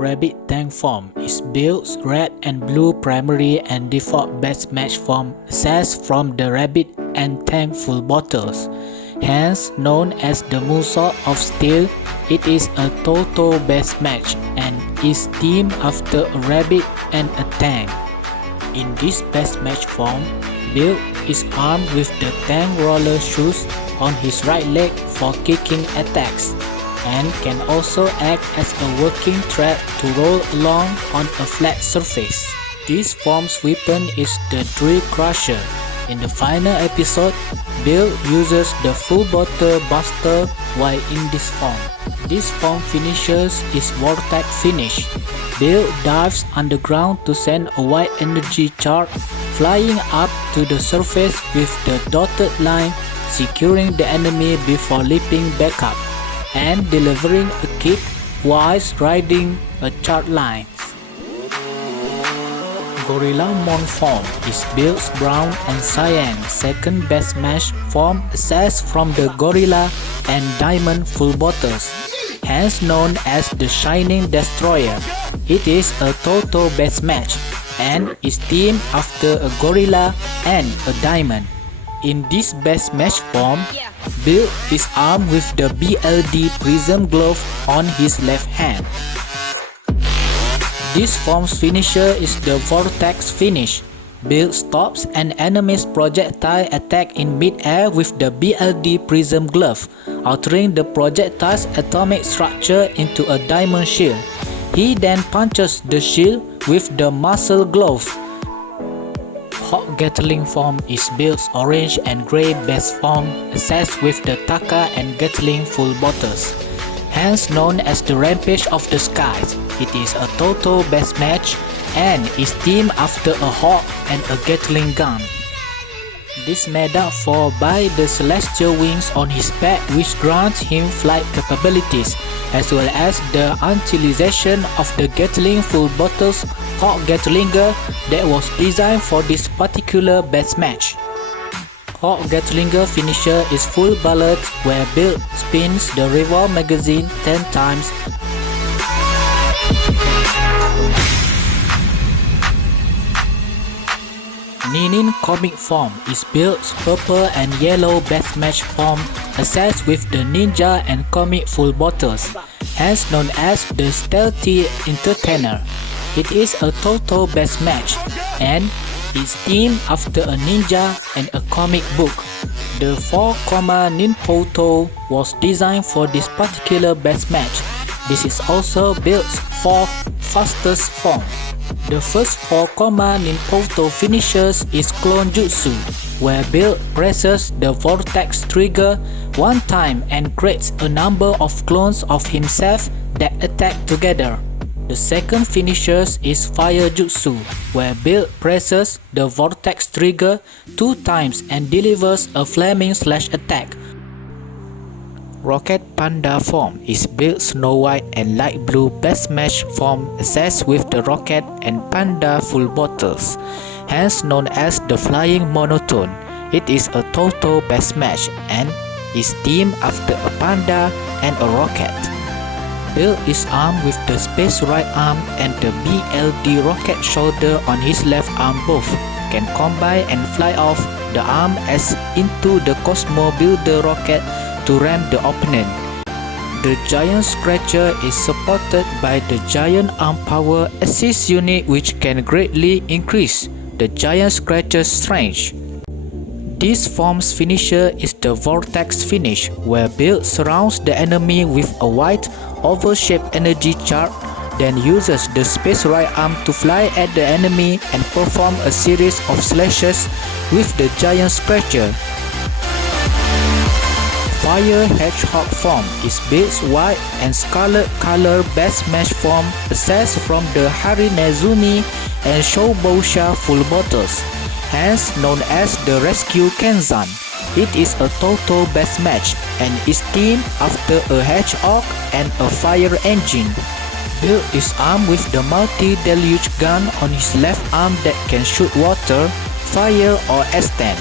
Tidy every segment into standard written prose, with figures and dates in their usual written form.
RabbitTank form is Build's red and blue primary and default best match form accessed from the Rabbit and Tank full bottles. Hence known as the Moonsault of Steel, it is a total best match and is themed after a rabbit and a tank. In this best match form, Build is armed with the tank roller shoes on his right leg for kicking attacks, and can also act as a working thread to roll along on a flat surface. This form's weapon is the Drill Crusher. In the final episode, Build uses the full bottle buster while in this form. This form finishes is Vortex Finish. Build dives underground to send a white energy charge flying up to the surface with the dotted line securing the enemy before leaping back up and delivering a kick whilst riding a charge line. GorillaMond form is Build's brown and cyan second best match form accessed from the Gorilla and Diamond full bottles, hence known as the Shining Destroyer. It is a total best match and is themed after a Gorilla and a Diamond. In this best match form, Build is armed with the BLD Prism Glove on his left hand. This form's finisher is the Vortex Finish. Build stops an enemy's projectile attack in mid-air with the BLD Prism Glove, altering the projectile's atomic structure into a diamond shield. He then punches the shield with the Muscle Glove. HawkGatling form is Build's orange and grey best form accessed with the Taka and Gatling full bottles, hence known as the Rampage of the Skies. It is a total best match and is themed after a hawk and a Gatling gun. This made up for by the celestial wings on his back, which grants him flight capabilities, as well as the utilization of the Gatling full bottles HawkGatlinger that was designed for this particular best match. HawkGatlinger finisher is full bullet, where Build spins the revolve magazine 10 times. NinninComic form is Build's purple and yellow best match form accessed with the Ninjya and Comic full bottles, hence known as the Stealthy Entertainer. It is a total best match and is themed after a ninja and a comic book. The 4 Ninpoto was designed for this particular best match. This is also Build's 4th fastest form. The first 4 Ninpoto finishers is Clone Jutsu, where Build presses the Vortex trigger one time and creates a number of clones of himself that attack together. The second finisher is Fire Jutsu, where Build presses the Vortex trigger 2 times and delivers a flaming slash attack. RocketPanda form is Build's Snow White and Light Blue best match form accessed with the Rocket and Panda full bottles, hence known as the Flying Monotone. It is a total best match and is themed after a panda and a rocket. Build is armed with the Space Right arm and the BLD rocket shoulder on his left arm. Both can combine and fly off the arm as into the Cosmo Builder rocket to ram the opponent. The Giant Scratcher is supported by the Giant Arm Power Assist unit, which can greatly increase the Giant Scratcher's strength. This form's finisher is the Vortex Finish, where Build surrounds the enemy with a white oval-shaped energy charge, then uses the Space Right arm to fly at the enemy and perform a series of slashes with the Giant Scratcher. FireHedgehog form is Build's white and scarlet color best match form accessed from the Harinezumi and Syoubousya full bottles, hence known as the Rescue Kenzan. It is a total best match and is themed after a hedgehog and a fire engine. Build is armed with the multi-deluge gun on his left arm that can shoot water, fire or extend.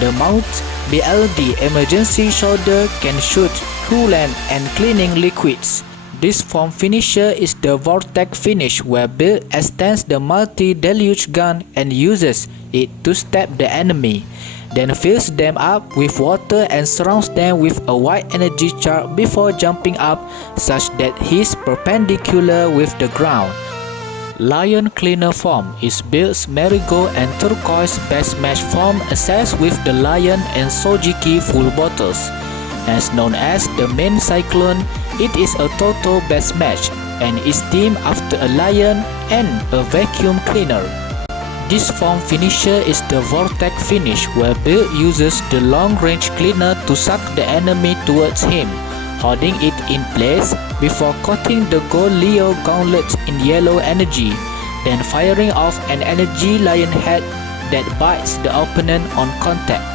The mount BLD emergency shoulder can shoot coolant and cleaning liquids. This form finisher is the Vortex finish, where Bill extends the multi-deluge gun and uses it to stab the enemy, then fills them up with water and surrounds them with a white energy charge before jumping up such that he's perpendicular with the ground. LionCleaner form is Bill's marigold and turquoise best match form accessed with the Lion and Soujiki full bottles. As known as the main Cyclone, it is a total best match and is themed after a lion and a vacuum cleaner. This form finisher is the Vortex finish, where Bill uses the long-range cleaner to suck the enemy towards him, holding it in place before coating the gold Leo gauntlet in yellow energy, then firing off an energy lion head that bites the opponent on contact.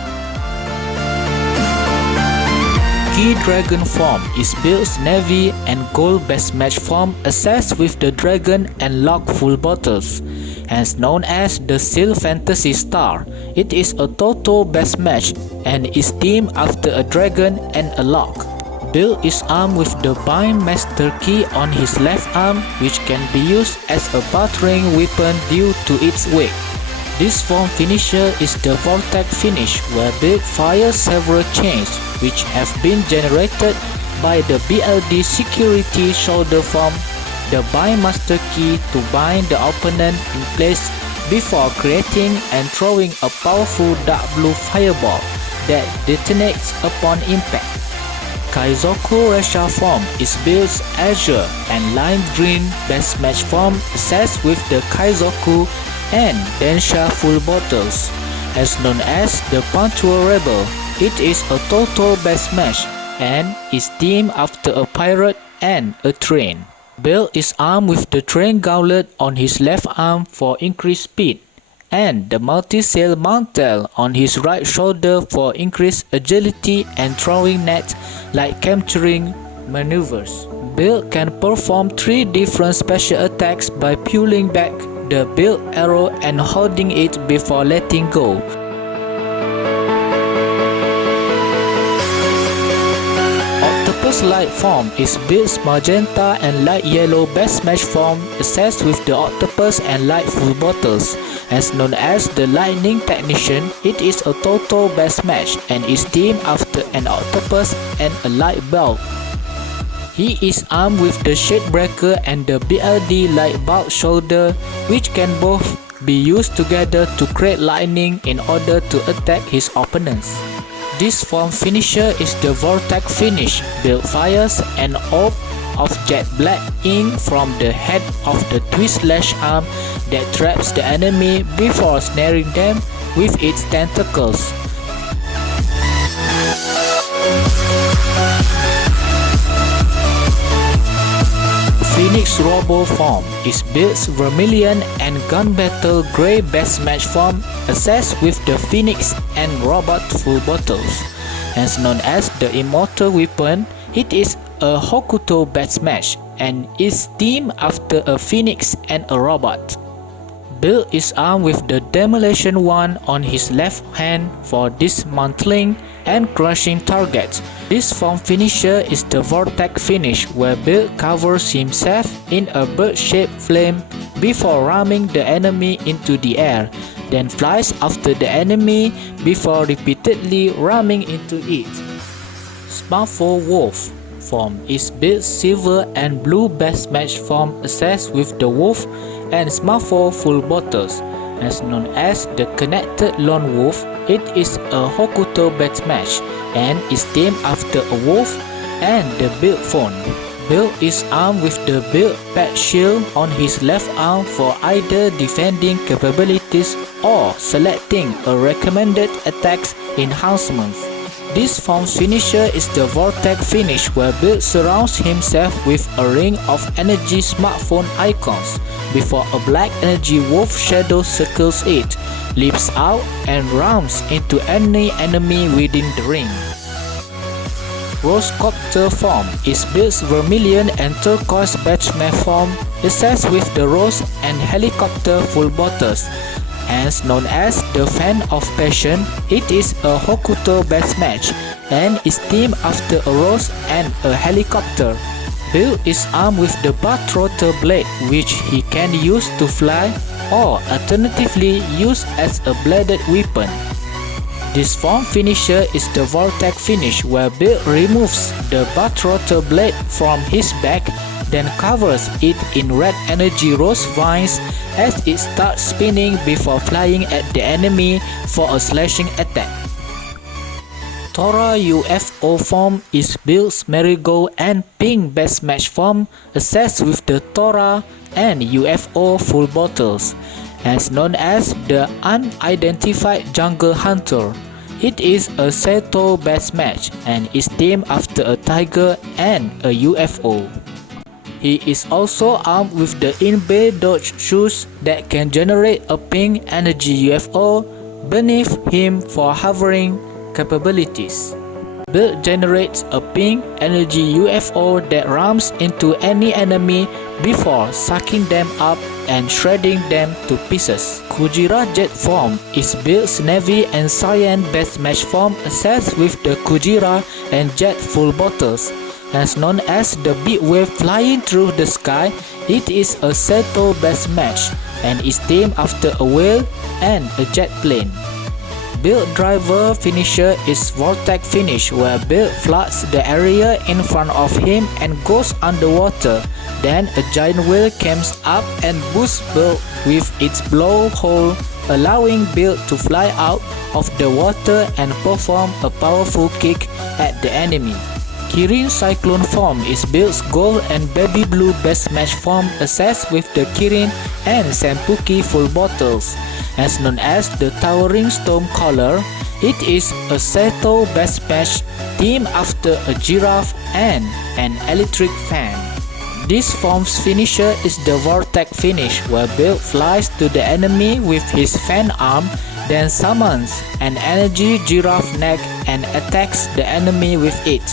KeyDragon form is Bill's navy and gold best match form accessed with the dragon and lock full bottles. Hence known as the Seal Fantasy Star, it is a total best match and is themed after a dragon and a lock. Bill is armed with the Bind Master Key on his left arm, which can be used as a battering weapon due to its weight. This form finisher is the Vortex finish, where Bill fires several chains which have been generated by the BLD security shoulder form, the Bind Master Key to bind the opponent in place before creating and throwing a powerful dark blue fireball that detonates upon impact. KaizokuRessya form is Bill's azure and lime green best match form accessed with the Kaizoku and Densya full bottles. As known as the Punctual Rebel, it is a total best match and is themed after a pirate and a train. Bill is armed with the train gauntlet on his left arm for increased speed, and the multi-sail mantle on his right shoulder for increased agility and throwing net like capturing maneuvers. Bill can perform 3 different special attacks by pulling back the build arrow and holding it before letting go. Octopus Light form is Bill's magenta and light yellow best match form accessed with the octopus and light full bottles. As known as the Lightning Technician, it is a total best match and is themed after an octopus and a light bulb. He is armed with the Shadebreaker and the BLD light bulb shoulder, which can both be used together to create lightning in order to attack his opponents. This form finisher is the Vortex finish. Bill fires an orb of jet black ink from the head of the twist lash arm that traps the enemy before snaring them with its tentacles. PhoenixRobo form is Bill's Vermilion and Gunbattle Grey best match form accessed with the Phoenix and Robot full bottles. As known as the Immortal Weapon, it is a Hokuto best match and is themed after a Phoenix and a robot. Bill is armed with the Demolition Wand on his left hand for dismantling and crushing targets. This form finisher is the Vortex finish, where Bill covers himself in a bird-shaped flame before ramming the enemy into the air, then flies after the enemy before repeatedly ramming into it. SmaphoWolf form is Bill's silver and blue best match form accessed with the wolf and Smapho full bottles. As known as the Connected Lone Wolf, it is a Hokuto best match and is themed after a wolf and the build phone. Bill is armed with the build pet shield on his left arm for either defending capabilities or selecting a recommended attacks enhancements. This form's finisher is the Vortex finish, where Bill surrounds himself with a ring of energy smartphone icons before a black energy wolf shadow circles it, leaps out and rams into any enemy within the ring. RoseCopter form is Bill's Vermilion and Turquoise Batchman form accessed with the Rose and Helicopter full bottles. Hence known as the Fan of Passion, it is a Hokuto best match and is themed after a rose and a helicopter. Bill is armed with the butt rotor blade, which he can use to fly or alternatively use as a bladed weapon. This form finisher is the Vortex finish, where Bill removes the butt rotor blade from his back, then covers it in red energy rose vines as it starts spinning before flying at the enemy for a slashing attack. Tora UFO form is Bill's marigold and pink best match form, accessed with the Tora and UFO full bottles, as known as the Unidentified Jungle Hunter. It is a Seto best match and is named after a tiger and a UFO. He is also armed with the in-bay dodge shoes that can generate a pink energy UFO beneath him for hovering capabilities. Bill generates a pink energy UFO that rams into any enemy before sucking them up and shredding them to pieces. Kujira Jet form is Bill's Navy and Cyan best match form, accessed with the Kujira and Jet full bottles. As known as the big wave flying through the sky, it is a Seto best match and is named after a whale and a jet plane. Bill driver finisher is Vortex finish, where Bill floods the area in front of him and goes underwater. Then a giant whale comes up and boosts Bill with its blowhole, allowing Bill to fly out of the water and perform a powerful kick at the enemy. Kirin Cyclone form is Bill's gold and baby blue best match form, accessed with the Kirin and Senpuki full bottles. As known as the Towering Storm Caller, it is a Seto best match themed after a giraffe and an electric fan. This form's finisher is the Vortex finish, where Bill flies to the enemy with his fan arm, then summons an energy giraffe neck and attacks the enemy with it.